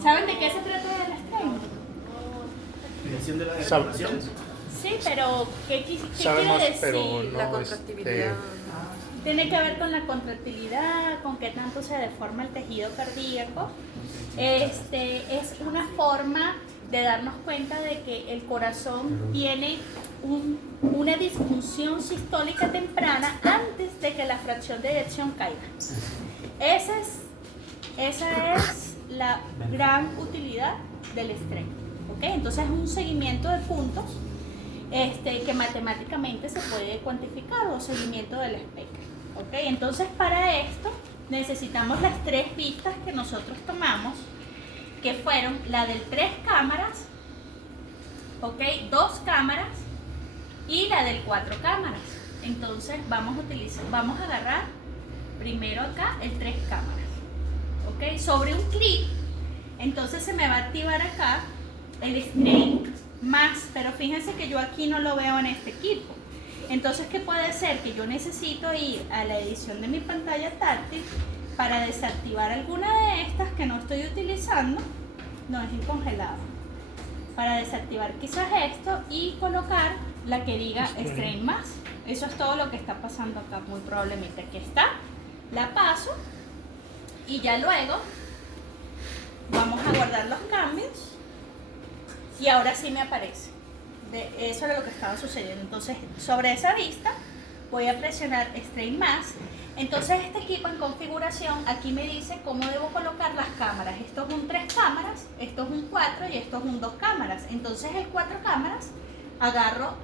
¿Saben de qué se trata el strain? Medición de la deformación. Sí, pero ¿qué quiere decir? Pero no, La contractibilidad. Tiene que ver con la contractilidad, con qué tanto se deforma el tejido cardíaco. Es una forma de darnos cuenta de que el corazón tiene una disfunción sistólica temprana antes de que la fracción de eyección caiga. Esa es la gran utilidad del strain. ¿Okay? Entonces es un seguimiento de puntos que matemáticamente se puede cuantificar, o seguimiento del espectro. ¿Okay? Entonces para esto necesitamos las tres vistas que nosotros tomamos, que fueron la del 3 cámaras, ¿okay? 2 cámaras y la del 4 cámaras. Entonces vamos a agarrar primero acá el 3 cámaras, ¿okay? Sobre un clic, entonces se me va a activar acá el strain más, pero fíjense que yo aquí no lo veo en este equipo. Entonces, ¿qué puede ser? Que yo necesito ir a la edición de mi pantalla táctil para desactivar alguna de estas que no estoy utilizando. No, es el congelado. Para desactivar quizás esto y colocar la que diga strain más. Eso es todo lo que está pasando acá, muy probablemente. Aquí está, la paso y ya luego vamos a guardar los cambios y ahora sí me aparece. Eso era lo que estaba sucediendo. Entonces, sobre esa vista voy a presionar strain más. Entonces este equipo en configuración aquí me dice cómo debo colocar las cámaras. Esto es un 3 cámaras, esto es un 4 y esto es un 2 cámaras. Entonces el 4 cámaras, agarro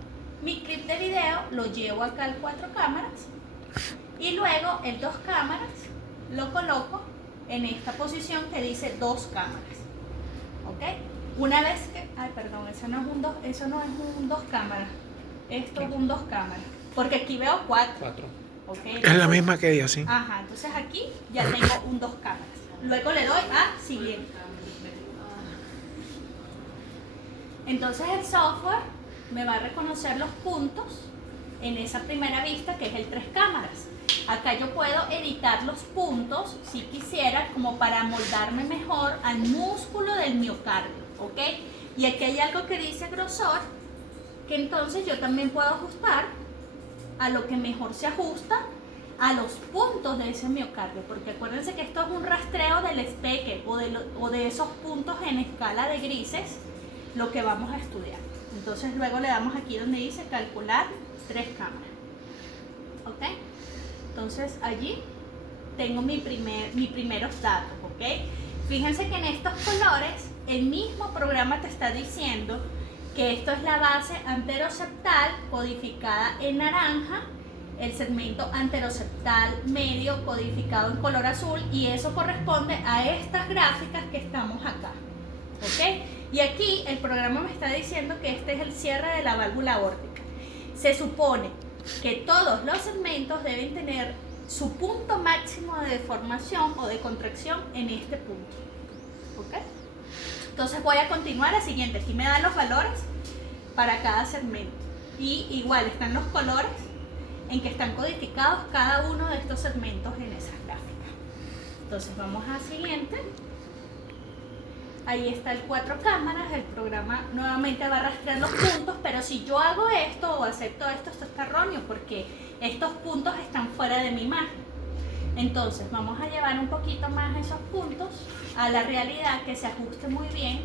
mi clip de video, lo llevo acá al 4 cámaras y luego el 2 cámaras lo coloco en esta posición que dice 2 cámaras. ¿Ok? Una vez que, ay perdón, eso no es un 2 cámaras, esto es un 2 cámaras, porque aquí veo 4. Okay, es la misma que ella, sí. Ajá, entonces aquí ya tengo un 2 cámaras. Luego le doy a siguiente. Entonces el software me va a reconocer los puntos en esa primera vista que es el 3 cámaras. Acá yo puedo editar los puntos si quisiera, como para moldarme mejor al músculo del miocardio, ¿ok? Y aquí hay algo que dice grosor, que entonces yo también puedo ajustar a lo que mejor se ajusta a los puntos de ese miocardio, porque acuérdense que esto es un rastreo del specker o de esos puntos en escala de grises, lo que vamos a estudiar. Entonces luego le damos aquí donde dice calcular 3 cámaras. ¿Ok? Entonces allí tengo mis primeros datos. ¿Ok? Fíjense que en estos colores el mismo programa te está diciendo que esto es la base anteroseptal codificada en naranja, el segmento anteroseptal medio codificado en color azul, y eso corresponde a estas gráficas que estamos acá. ¿Ok? Y aquí el programa me está diciendo que este es el cierre de la válvula aórtica. Se supone que todos los segmentos deben tener su punto máximo de deformación o de contracción en este punto. ¿Ok? Entonces voy a continuar a la siguiente. Aquí me dan los valores para cada segmento. Y igual están los colores en que están codificados cada uno de estos segmentos en esas gráficas. Entonces vamos a la siguiente. Ahí está el 4 cámaras. El programa nuevamente va a rastrear los puntos, pero si yo hago esto o acepto esto, esto está erróneo porque estos puntos están fuera de mi imagen. Entonces vamos a llevar un poquito más esos puntos a la realidad, que se ajuste muy bien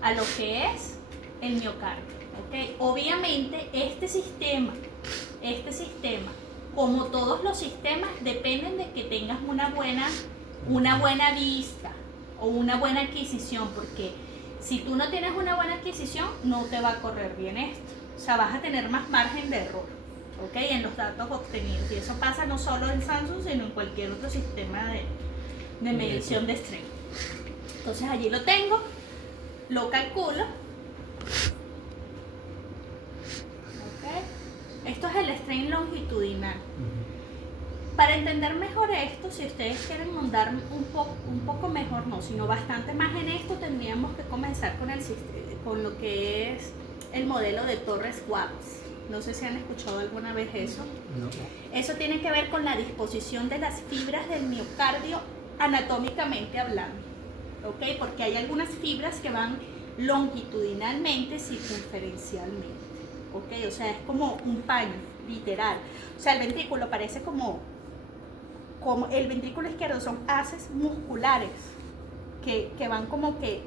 a lo que es el miocardio. ¿Okay? Obviamente este sistema, como todos los sistemas, dependen de que tengas una buena vista o una buena adquisición, porque si tú no tienes una buena adquisición no te va a correr bien esto, o sea, vas a tener más margen de error, ¿ok? En los datos obtenidos, y eso pasa no solo en Samsung sino en cualquier otro sistema de medición de strain. Entonces allí lo tengo, lo calculo. Esto es el strain longitudinal. Para entender mejor esto, si ustedes quieren mondar un poco mejor, no, sino bastante más en esto, tendríamos que comenzar con lo que es el modelo de Torres-Wallace. No sé si han escuchado alguna vez eso. No. Eso tiene que ver con la disposición de las fibras del miocardio anatómicamente hablando, ¿ok? Porque hay algunas fibras que van longitudinalmente, circunferencialmente, ¿ok? O sea, es como un paño, literal. O sea, el ventrículo parece como el ventrículo izquierdo son haces musculares que van como que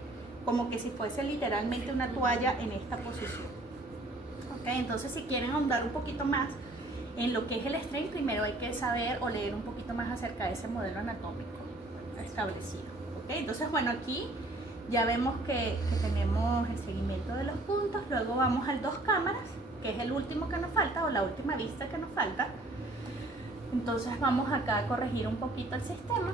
si fuese literalmente una toalla en esta posición. ¿Ok? Entonces, si quieren ahondar un poquito más en lo que es el strain, primero hay que saber o leer un poquito más acerca de ese modelo anatómico establecido. ¿Ok? Entonces, bueno, aquí ya vemos que tenemos el seguimiento de los puntos, luego vamos al 2 cámaras, que es el último que nos falta o la última vista que nos falta. Entonces vamos acá a corregir un poquito el sistema.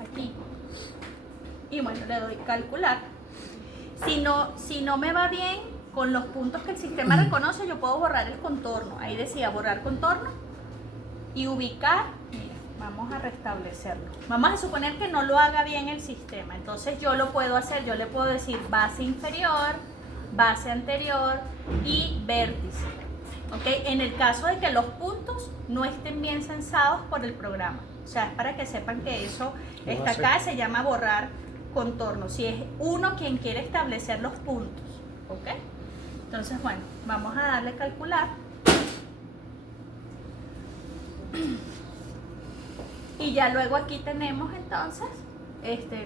Aquí. Y bueno, le doy calcular. Si no me va bien con los puntos que el sistema reconoce, yo puedo borrar el contorno. Ahí decía borrar contorno y ubicar. Mira, vamos a restablecerlo. Vamos a suponer que no lo haga bien el sistema. Entonces yo lo puedo hacer, yo le puedo decir base inferior, base anterior y vértice. ¿Okay? En el caso de que los puntos no estén bien censados por el programa. O sea, es para que sepan que eso está acá, se llama borrar contorno. Si es uno quien quiere establecer los puntos. ¿Ok? Entonces, bueno, vamos a darle calcular. Y ya luego aquí tenemos entonces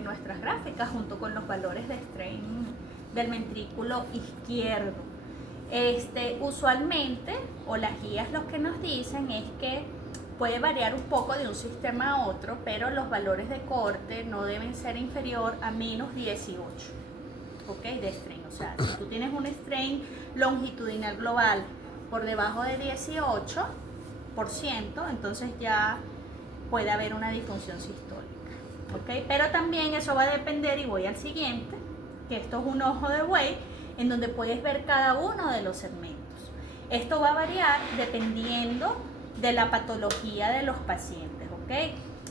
nuestras gráficas junto con los valores de strain del ventrículo izquierdo. Usualmente, o las guías lo que nos dicen es que puede variar un poco de un sistema a otro, pero los valores de corte no deben ser inferior a menos 18, ¿ok? De strain. O sea, si tú tienes un strain longitudinal global por debajo de 18%, entonces ya puede haber una disfunción sistólica, ¿ok? Pero también eso va a depender, y voy al siguiente, que esto es un ojo de buey, en donde puedes ver cada uno de los segmentos. Esto va a variar dependiendo de la patología de los pacientes, ¿ok?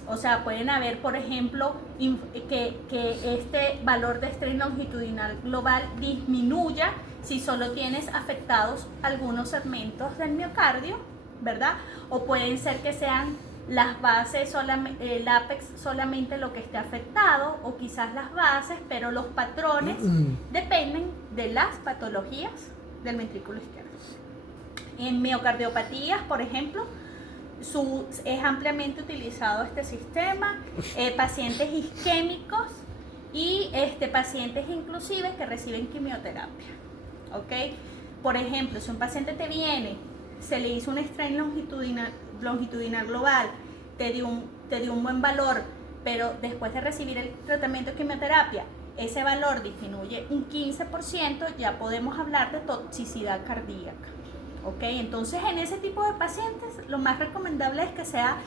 O sea, pueden haber, por ejemplo, que este valor de strain longitudinal global disminuya si solo tienes afectados algunos segmentos del miocardio, ¿verdad? O pueden ser que sean las bases, el ápex solamente lo que esté afectado, o quizás las bases, pero los patrones dependen de las patologías del ventrículo izquierdo. En miocardiopatías, por ejemplo, es ampliamente utilizado este sistema, pacientes isquémicos y pacientes inclusive que reciben quimioterapia, ¿ok? Por ejemplo, si un paciente te viene, se le hizo un strain longitudinal global, te dio un buen valor, pero después de recibir el tratamiento de quimioterapia, ese valor disminuye un 15%, ya podemos hablar de toxicidad cardíaca. ¿Ok? Entonces, en ese tipo de pacientes, lo más recomendable es que sea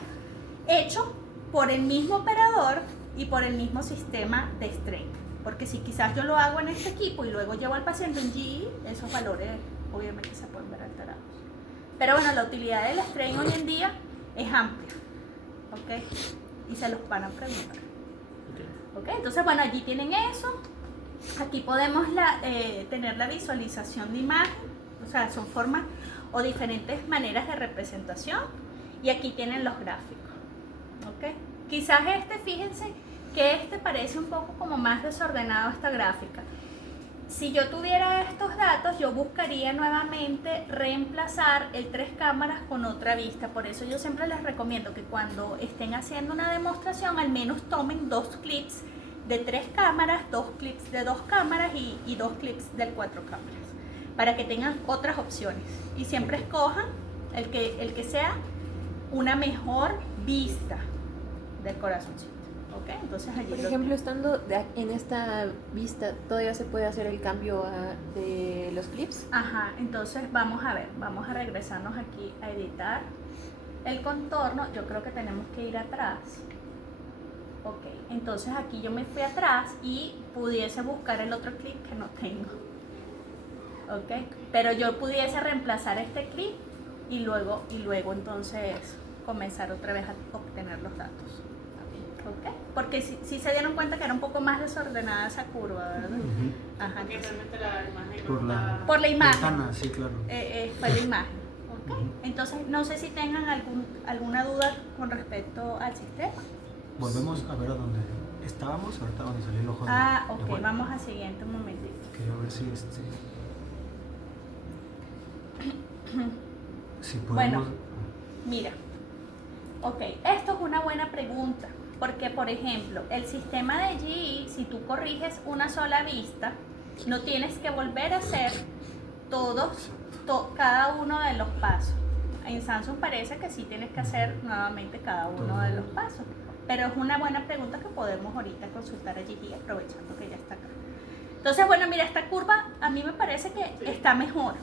hecho por el mismo operador y por el mismo sistema de strain. Porque si quizás yo lo hago en este equipo y luego llevo al paciente en GE, esos valores obviamente se pueden ver alterados. Pero bueno, la utilidad del strain hoy en día es amplia. ¿Ok? Y se los van a preguntar. ¿Ok? Entonces, bueno, allí tienen eso. Aquí podemos tener la visualización de imagen. O sea, son formas o diferentes maneras de representación. Y aquí tienen los gráficos. ¿Ok? Quizás fíjense que parece un poco como más desordenado esta gráfica. Si yo tuviera estos datos, yo buscaría nuevamente reemplazar el 3 cámaras con otra vista. Por eso yo siempre les recomiendo que cuando estén haciendo una demostración, al menos tomen 2 clips de 3 cámaras, 2 clips de 2 cámaras y 2 clips de 4 cámaras, para que tengan otras opciones. Y siempre escojan el que sea una mejor vista del corazoncito. ¿Okay? Entonces, allí por ejemplo, estando en esta vista, ¿todavía se puede hacer el cambio de los clips? Ajá, entonces vamos a ver, vamos a regresarnos aquí a editar el contorno. Yo creo que tenemos que ir atrás. Ok, entonces aquí yo me fui atrás y pudiese buscar el otro clip que no tengo. Ok, pero yo pudiese reemplazar este clip y luego entonces comenzar otra vez a obtener los datos. Okay. Porque si se dieron cuenta que era un poco más desordenada esa curva, ¿verdad? Ajá. Porque realmente la imagen por la imagen. Ventana, sí, claro. Fue la imagen. ¿Ok? Entonces, no sé si tengan alguna duda con respecto al sistema. Volvemos a ver a dónde estábamos, ahorita donde salió el ojo de... Ok, Juan. vamos al siguiente un momentito. Quería ver si si podemos... Bueno. Mira, ok, esto es una buena pregunta, porque por ejemplo, el sistema de GE, si tú corriges una sola vista, no tienes que volver a hacer cada uno de los pasos. En Samsung parece que sí tienes que hacer nuevamente cada uno de los pasos, pero es una buena pregunta que podemos ahorita consultar a GE aprovechando que ya está acá. Entonces, bueno, mira, esta curva a mí me parece que está mejor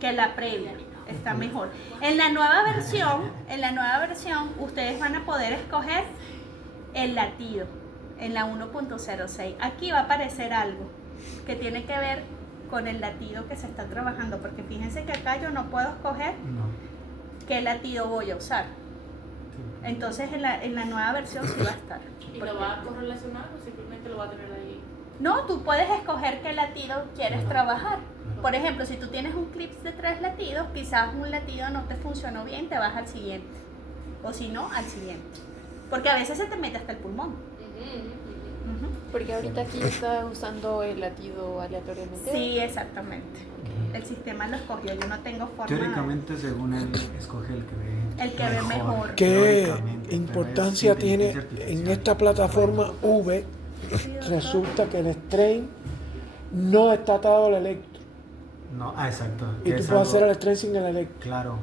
que la previa. Está mejor. En la nueva versión, ustedes van a poder escoger el latido en la 1.06. Aquí va a aparecer algo que tiene que ver con el latido que se está trabajando, porque fíjense que acá yo no puedo escoger qué latido voy a usar. Entonces en la nueva versión sí va a estar. ¿Y lo va a correlacionar o simplemente lo va a tener ahí? No, tú puedes escoger qué latido quieres trabajar. Por ejemplo, si tú tienes un clip de 3 latidos, quizás un latido no te funcionó bien, te vas al siguiente. O si no, al siguiente. Porque a veces se te mete hasta el pulmón. Porque ahorita aquí está usando el latido aleatoriamente. Sí, exactamente. El sistema lo escogió, yo no tengo forma. Teóricamente, según él, escoge el que ve mejor. ¿Qué teóricamente, importancia pero es tiene inteligencia en artificial. esta plataforma V? Resulta que el strain no está atado al electro. No, exacto. Y que tú es puedes hacer algo- el strain sin el electro. Claro.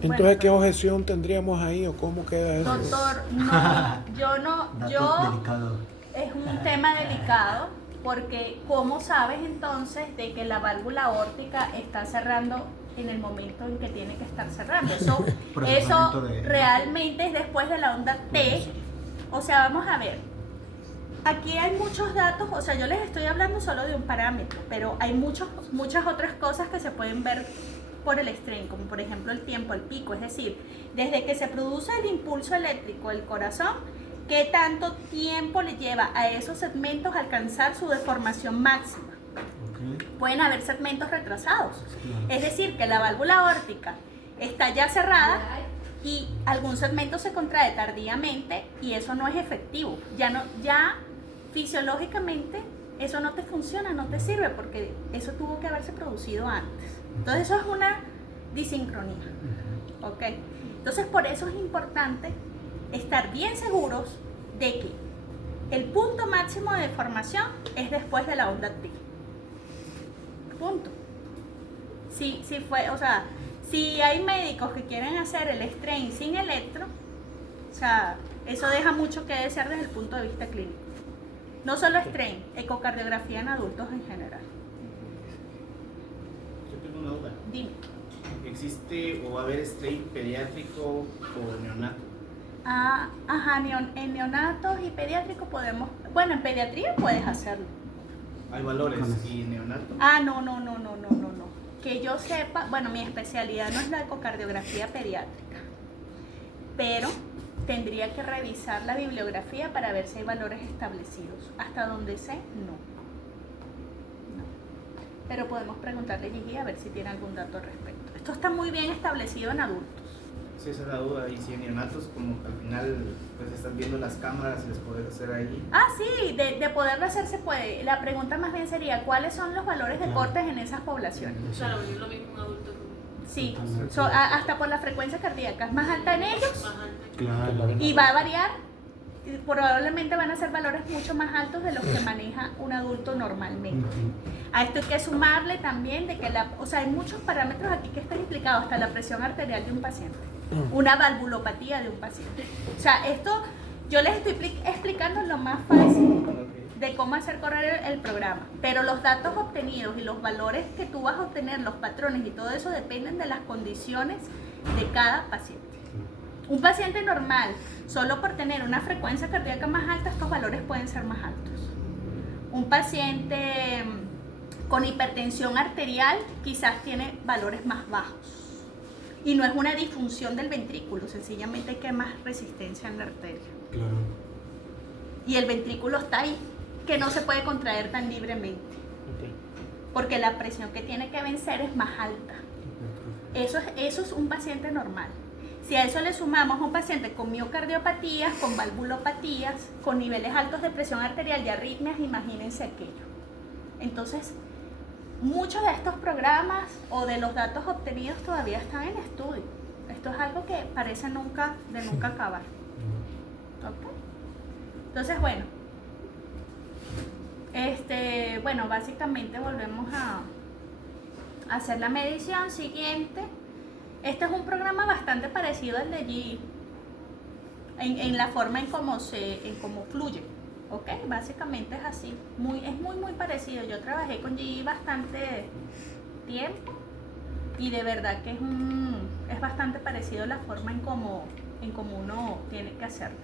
Entonces, Bueno, ¿qué objeción tendríamos ahí o cómo queda eso? Doctor, no, Dato delicado. es un tema delicado, porque ¿cómo sabes entonces de que la válvula aórtica está cerrando en el momento en que tiene que estar cerrando? Eso Procesamiento de- realmente es después de la onda T. O sea, vamos a ver. Aquí hay muchos datos, o sea, yo les estoy hablando solo de un parámetro, pero hay muchas otras cosas que se pueden ver por el strain, como por ejemplo el tiempo, el pico, es decir, desde que se produce el impulso eléctrico del corazón, qué tanto tiempo le lleva a esos segmentos alcanzar su deformación máxima. Ok. Pueden haber segmentos retrasados, Claro. es decir, que la válvula aórtica está ya cerrada y algún segmento se contrae tardíamente y eso no es efectivo. Ya fisiológicamente eso no te funciona, no te sirve, porque eso tuvo que haberse producido antes. Entonces eso es una disincronía. ¿Ok? Entonces por eso es importante estar bien seguros de que el punto máximo de deformación es después de la onda T. Punto. Si hay médicos que quieren hacer el strain sin electro, o sea, eso deja mucho que desear desde el punto de vista clínico. No solo strain, ecocardiografía en adultos en general. Yo tengo una duda. Dime. ¿Existe o va a haber strain pediátrico o neonato? En neonatos y pediátricos podemos, bueno, en pediatría puedes hacerlo. ¿Hay valores y neonato? No. Que yo sepa, bueno, mi especialidad no es la ecocardiografía pediátrica, pero tendría que revisar la bibliografía para ver si hay valores establecidos. Hasta donde sé, no. Pero podemos preguntarle a Gigi a ver si tiene algún dato al respecto. Esto está muy bien establecido en adultos. Sí, esa es la duda. Y si en neonatos, como que al final pues estás viendo las cámaras y les podés hacer ahí. Sí, de poderlo hacer se puede. La pregunta más bien sería, ¿cuáles son los valores de cortes en esas poblaciones? Claro, es lo mismo un adulto Sí, hasta por la frecuencia cardíaca. Es más alta en ellos más alto. Claro. y va a variar. Y probablemente van a ser valores mucho más altos de los que maneja un adulto normalmente. A esto hay que sumarle también de que hay muchos parámetros aquí que están implicados, hasta la presión arterial de un paciente, una valvulopatía de un paciente. O sea, esto yo les estoy explicando lo más fácil de cómo hacer correr el programa, pero los datos obtenidos y los valores que tú vas a obtener, los patrones y todo eso dependen de las condiciones de cada paciente. Un paciente normal, solo por tener una frecuencia cardíaca más alta, estos valores pueden ser más altos. Un paciente con hipertensión arterial quizás tiene valores más bajos. Y no es una disfunción del ventrículo, sencillamente hay que más resistencia en la arteria. Claro. Y el ventrículo está ahí, que no se puede contraer tan libremente, porque la presión que tiene que vencer es más alta. Eso es un paciente normal. Si a eso le sumamos un paciente con miocardiopatías, con valvulopatías, con niveles altos de presión arterial y arritmias, imagínense aquello. Entonces, muchos de estos programas o de los datos obtenidos todavía están en estudio. Esto es algo que parece nunca acabar. ¿Ok? Entonces, bueno. Básicamente volvemos a hacer la medición siguiente. Este es un programa bastante parecido al de GE en la forma en cómo fluye, ¿ok? Básicamente es así, es muy parecido. Yo trabajé con GE bastante tiempo y de verdad que es bastante parecido la forma en cómo uno tiene que hacerlo.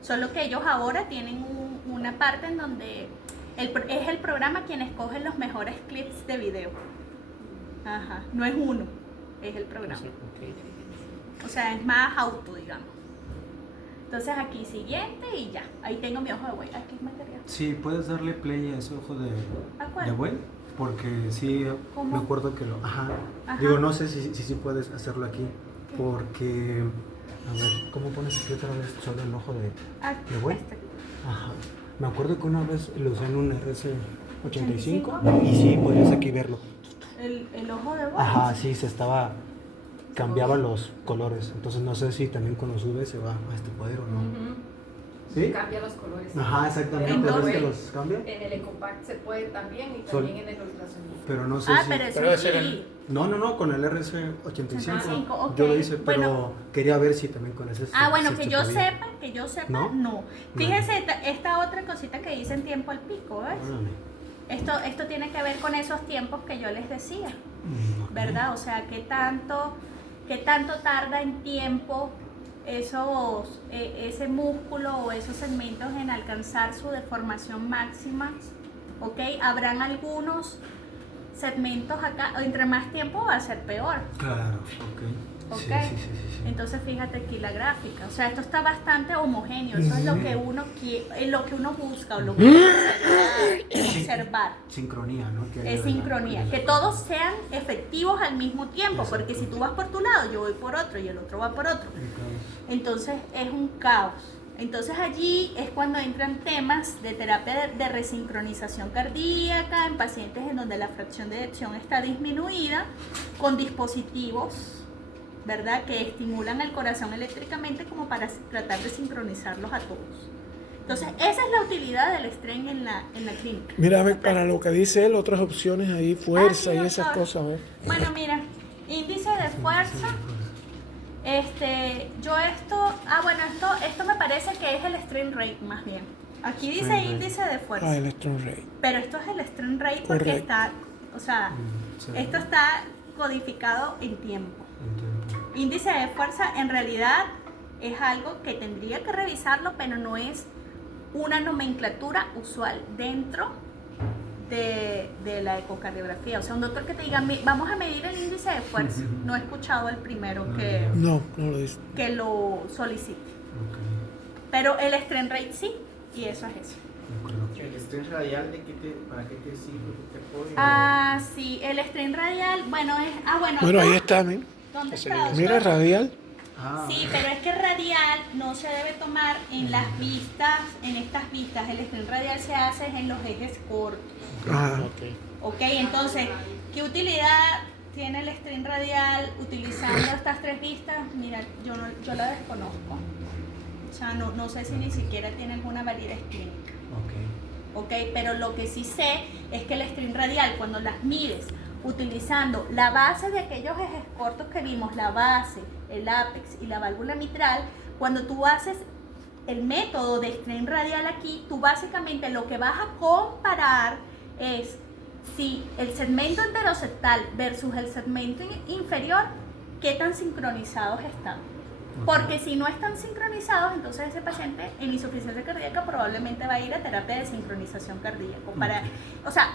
Solo que ellos ahora tienen una parte en donde es el programa quien escoge los mejores clips de video. Ajá, no es uno, es el programa. O sea, es más auto, digamos. Entonces aquí siguiente y ya. Ahí tengo mi ojo de buey. Aquí es material. Sí, puedes darle play a ese ojo de buey, porque sí, ¿Cómo? me acuerdo que Ajá. Digo, no sé si puedes hacerlo aquí, porque... A ver, ¿cómo pones aquí otra vez solo el ojo de buey? Ajá. Me acuerdo que una vez lo usé en un RS85 y sí, podías aquí verlo. El ojo de buey. Ajá, sí, cambiaba los colores. Entonces no sé si también con los UV se va a este poder o no. ¿Sí? Cambia los colores. Ajá, exactamente. Entonces, ¿Ves que los cambia? En el Ecopact se puede también y también en el ultrasonido. Pero no sé si... pero eso Pero sí. ese No, con el RS85 ok. yo lo hice, pero Bueno. quería ver si también con ese... Bueno, si que se yo podía. sepa, ¿No? no. Fíjense esta otra cosita que dice en tiempo al pico, ¿ves? Órale. Esto tiene que ver con esos tiempos que yo les decía, Ok. ¿verdad? O sea, ¿qué tanto tarda en tiempo ese músculo o esos segmentos en alcanzar su deformación máxima? ¿Ok? Habrán algunos segmentos acá, entre más tiempo va a ser peor. Claro, ok. ¿Ok? Sí. Entonces fíjate aquí la gráfica, o sea, esto está bastante homogéneo, eso es lo que uno quiere, lo que uno busca o lo que uno quiere observar. Sincronía, ¿no? Que haya Es sincronía, que todos sean efectivos al mismo tiempo, porque si tú vas por tu lado, yo voy por otro y el otro va por otro. Entonces es un caos. Entonces allí es cuando entran temas de terapia de resincronización cardíaca en pacientes en donde la fracción de eyección está disminuida con dispositivos, ¿verdad?, que estimulan el corazón eléctricamente como para tratar de sincronizarlos a todos. Entonces esa es la utilidad del strain en la clínica. Mira, para lo que dice él, otras opciones ahí, fuerza sí, y esas doctor. cosas, ¿ves? Bueno, mira, índice de fuerza. Esto me parece que es el strain rate más bien. Aquí dice Strain rate. índice de fuerza, Electron Ray. pero esto es el strain rate porque Correcto. está, o sea, esto está codificado en tiempo. Índice de fuerza en realidad es algo que tendría que revisarlo, pero no es una nomenclatura usual dentro de la ecocardiografía. O sea, un doctor que te diga, vamos a medir el índice de fuerza. No he escuchado el primero No lo dice. que lo solicite. Pero el strain rate sí, y eso es eso. El strain radial, ¿para qué te sirve? ¿Qué te apoya? Sí, el strain radial, bueno, Bueno, ahí está, mira. ¿Dónde está, doctor? Mira, radial. Sí, pero es que radial no se debe tomar en las vistas, en estas vistas. El strain radial se hace en los ejes cortos. Ok, entonces, ¿qué utilidad tiene el strain radial utilizando estas tres vistas? Mira, yo la desconozco. O sea, no sé si ni siquiera tiene alguna validez clínica. Ok, pero lo que sí sé es que el strain radial, cuando las mides utilizando la base de aquellos ejes cortos que vimos, la base, el ápex y la válvula mitral, cuando tú haces el método de strain radial aquí, tú básicamente lo que vas a comparar es si el segmento enteroseptal versus el segmento inferior, qué tan sincronizados están. Porque si no están sincronizados, entonces ese paciente en insuficiencia cardíaca probablemente va a ir a terapia de sincronización cardíaca. O sea,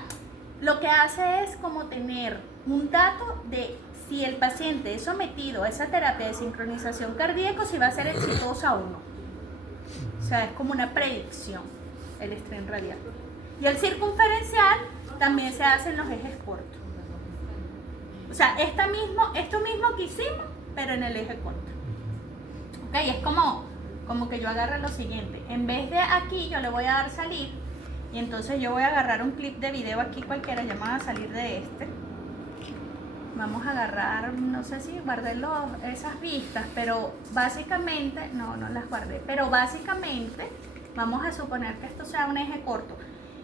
lo que hace es como tener un dato de si el paciente es sometido a esa terapia de sincronización cardíaca, si va a ser exitosa o no. O sea, es como una predicción el strain radial. Y el circunferencial también se hace en los ejes cortos. O sea, esto mismo que hicimos, pero en el eje corto. Ok, es como que yo agarro lo siguiente. En vez de aquí, yo le voy a dar salir. Y entonces yo voy a agarrar un clip de video aquí cualquiera, ya me va a salir de este. Vamos a agarrar, no sé si guardé esas vistas, pero básicamente, no las guardé, pero básicamente vamos a suponer que esto sea un eje corto.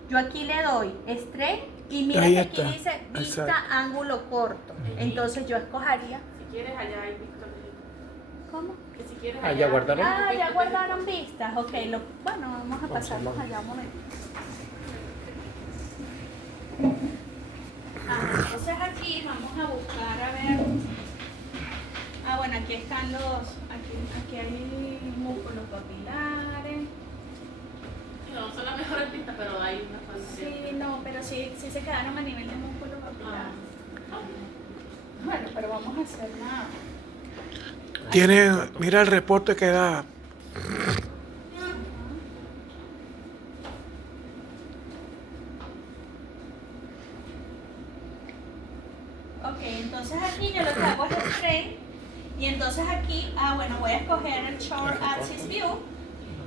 Yo aquí le doy straight y mira Ahí que aquí está. dice vista Exacto. ángulo corto. Entonces yo escogería. Si quieres, allá hay Víctor. ¿Cómo? Que si quieres, ¿Ya guardaron? Ah, ya guardaron vistas. Ok, bueno, vamos a pasarnos allá un momento. Entonces aquí vamos a buscar, a ver. Bueno, aquí están aquí hay músculos papilares. No son las mejores pistas, pero hay una falta. Sí, no, pero sí se quedaron a nivel de músculos papilares. Bueno, pero vamos a hacer nada. Mira el reporte que da. Ok, entonces aquí yo lo que hago es straight. Y entonces aquí, bueno, voy a escoger el Short Axis View.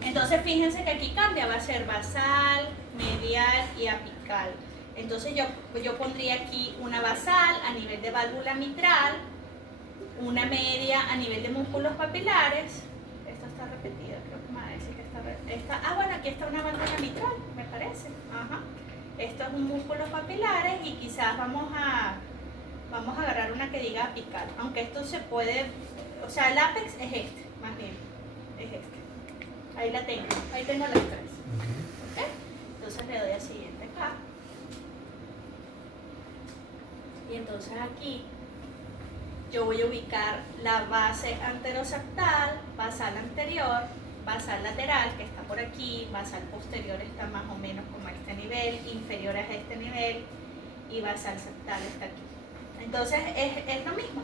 Entonces fíjense que aquí cambia, va a ser basal, medial y apical. Entonces yo pondría aquí una basal a nivel de válvula mitral, una media a nivel de músculos papilares. Esto está repetido, creo que me va a decir que está. Bueno, aquí está una válvula mitral, me parece. Ajá. Esto es un músculo papilares y quizás vamos a agarrar una que diga apical, aunque esto se puede, o sea, el apex es este, más bien, es este. Ahí la tengo, ahí tengo las tres. ¿Ok? Entonces le doy al siguiente acá. Y entonces aquí yo voy a ubicar la base anteroseptal, basal anterior, basal lateral, que está por aquí, basal posterior está más o menos como a este nivel, inferior a este nivel, y basal septal está aquí. Entonces es lo mismo.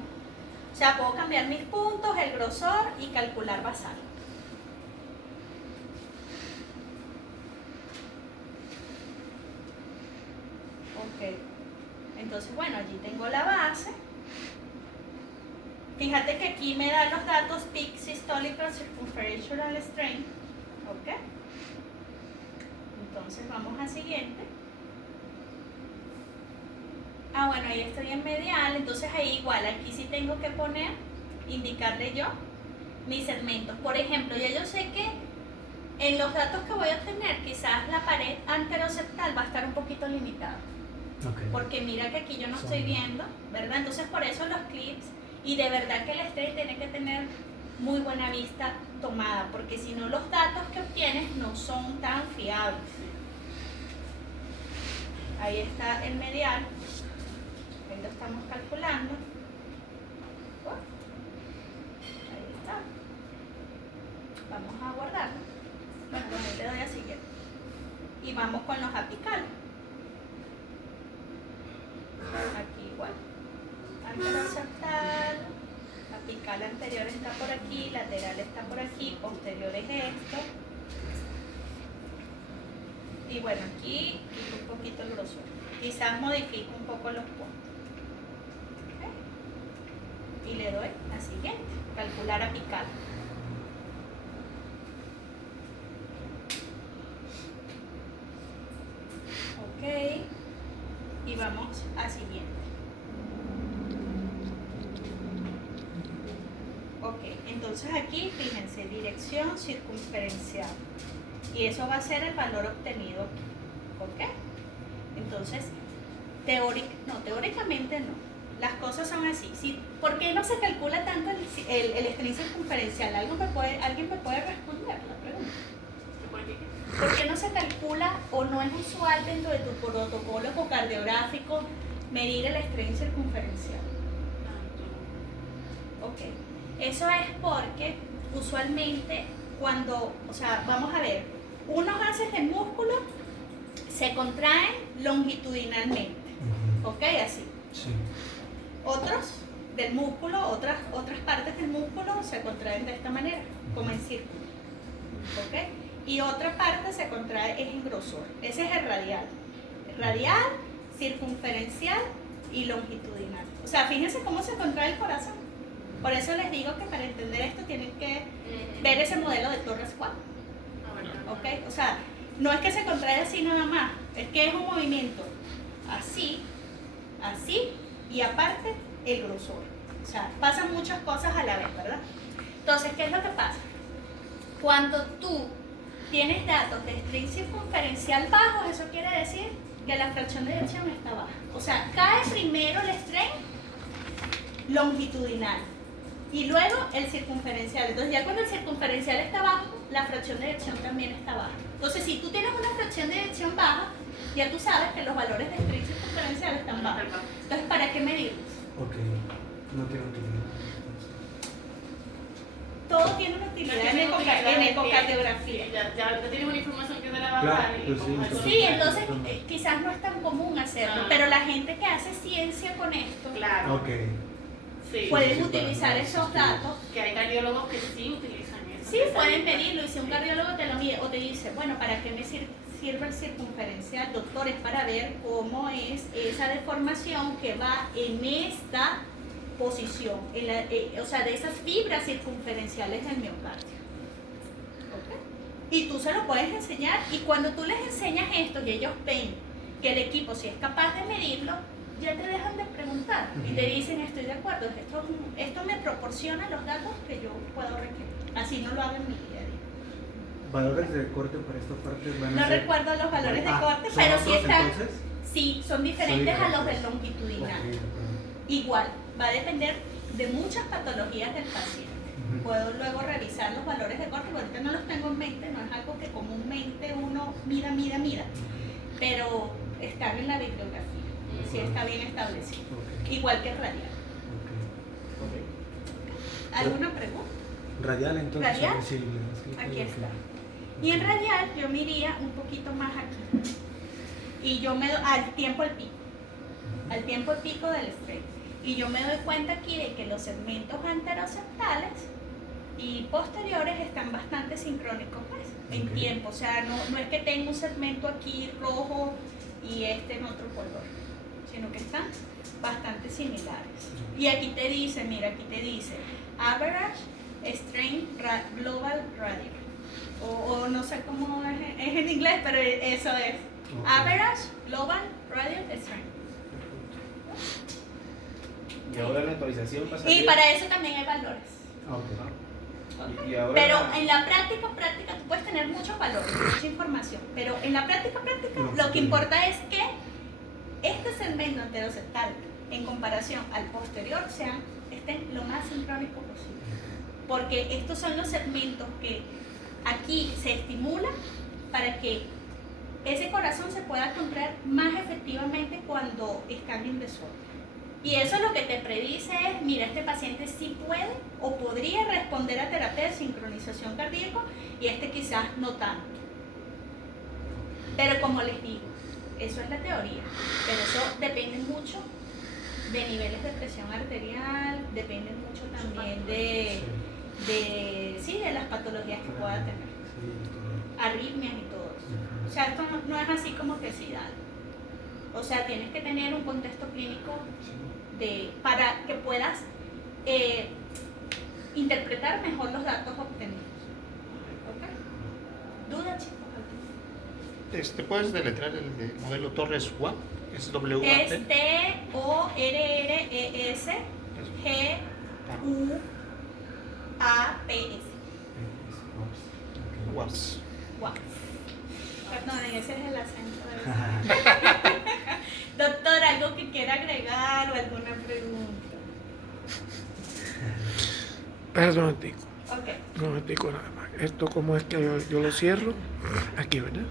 O sea, puedo cambiar mis puntos, el grosor y calcular basal. Ok. Entonces, bueno, allí tengo la base. Fíjate que aquí me da los datos peak systolic circumferential strain. Ok. Entonces vamos al siguiente. Bueno, ahí estoy en medial, entonces ahí igual, aquí sí tengo que indicarle yo mis segmentos. Por ejemplo, ya yo sé que en los datos que voy a obtener, quizás la pared anteroseptal va a estar un poquito limitada. Okay. Porque mira que aquí yo no estoy viendo, ¿verdad? Entonces por eso los clips, y de verdad que el straight tiene que tener muy buena vista tomada, porque si no los datos que obtienes no son tan fiables. Ahí está el medial. Ahí lo estamos calculando. Ahí está. Vamos a guardarlo. Bueno, ahí le doy a siguiente. Y vamos con los apicales. Aquí igual. Anteroseptal. Apical anterior está por aquí, lateral está por aquí, posterior es esto. Y bueno, aquí un poquito el grosor. Quizás modifico un poco los puntos. Y le doy a siguiente, calcular apical. Ok, y vamos a siguiente. Ok, entonces aquí fíjense, dirección circunferencial. Y eso va a ser el valor obtenido aquí. ¿Ok? Entonces, teóricamente no. Las cosas son así. ¿Sí? ¿Por qué no se calcula tanto el strain circunferencial? ¿Alguien me puede responder la pregunta? ¿Por qué no se calcula o no es usual dentro de tu protocolo ecocardiográfico medir el strain circunferencial? Ok. Eso es porque usualmente vamos a ver, unos haces del músculo se contraen longitudinalmente. ¿Ok? Así. Sí. Otros del músculo, otras partes del músculo se contraen de esta manera, como en círculo. ¿Ok? Y otra parte se contrae es en grosor. Ese es el radial. Radial, circunferencial y longitudinal. O sea, fíjense cómo se contrae el corazón. Por eso les digo que para entender esto tienen que ver ese modelo de Torres-Watt. ¿Ok? O sea, no es que se contrae así nada más, es que es un movimiento así, así y aparte el grosor. O sea, pasan muchas cosas a la vez, ¿verdad? Entonces, ¿qué es lo que pasa? Cuando tú tienes datos de string circunferencial bajos, eso quiere decir que la fracción de eyección está baja. O sea, cae primero el string longitudinal y luego el circunferencial. Entonces, ya cuando el circunferencial está bajo, la fracción de eyección también está baja. Entonces, si tú tienes una fracción de eyección baja, ya tú sabes que los valores de string circunferencial están bajos. Entonces, ¿para qué medirlos? Ok, no tiene utilidad. Todo tiene una utilidad en ecocardiografía. Ya tienes una información que te la va a Claro, dar. pues sí, entonces- Sí, entonces quizás no es tan común hacerlo, pero la gente que hace ciencia con esto Claro. Ok. Sí. pueden sí, utilizar para- esos datos. Que hay cardiólogos que sí utilizan eso. Sí, pueden medirlo y si un cardiólogo te lo mide o te dice, bueno, ¿para qué me sirve el circunferencial? Doctor, es para ver cómo es esa deformación que va en esta posición, o sea, de esas fibras circunferenciales del miocardio. ¿Ok? Y tú se lo puedes enseñar y cuando tú les enseñas esto y ellos ven que el equipo si es capaz de medirlo, ya te dejan de preguntar y te dicen, estoy de acuerdo, esto me proporciona los datos que yo puedo requerir. Así no lo hago en mi día a día. ¿Valores de corte para esta parte van a No ser? recuerdo los valores de corte, ¿son pero sí otros, están, entonces? sí, son diferentes a los del diferentes. longitudinal. Ok, de acuerdo. Igual, va a depender de muchas patologías del paciente. Ujú. Puedo luego revisar los valores de corte, porque ahorita no los tengo en mente, no es algo que comúnmente uno mira, pero están en la bibliografía, sí está bien establecido. Ok, Igual que el radial. ok. ¿Alguna pregunta? Radial, entonces. ¿Radial? a ver si le das clic Aquí ahí, ok. está. Y en radial yo me iría un poquito más aquí. Y yo me doy al tiempo del pico del strain. Y yo me doy cuenta aquí de que los segmentos anteroseptales y posteriores están bastante sincrónicos pues, en Ok. tiempo. O sea, no es que tenga un segmento aquí rojo y este en otro color, sino que están bastante similares. Y aquí te dice, mira, aquí te dice average strain global radial. O no sé cómo es en inglés, pero eso es. Ok. Average global radial strain. Y ahora la actualización pasa. Y para eso también hay valores. Ok. Y ahora Pero en la práctica tú puedes tener muchos valores, mucha información, pero en la práctica lo que importa es que este segmento anteroseptal en comparación al posterior estén lo más sincrónico posible. Porque estos son los segmentos que aquí se estimulan para que ese corazón se pueda contraer más efectivamente cuando están en desorden. Y eso lo que te predice es, mira, este paciente sí puede o podría responder a terapia de sincronización cardíaca y este quizás no tanto. Pero como les digo, eso es la teoría, pero eso depende mucho de niveles de presión arterial, depende mucho también de las patologías que pueda tener, arritmias y todo eso. O sea, esto no es así como que sí, dale. O sea, tienes que tener un contexto clínico para que puedas interpretar mejor los datos obtenidos. ¿Ok? ¿Duda, chicos? ¿Puedes deletrear el modelo Torres-Watt? Es WAP. Es TORRESGUAPS. Watts. Guau. Perdonen, ese es el acento. Doctor, ¿algo que quiera agregar o alguna pregunta? Espera un momentico. Ok. Un momentico nada más. Esto, ¿cómo es que yo lo cierro? Aquí, ¿verdad?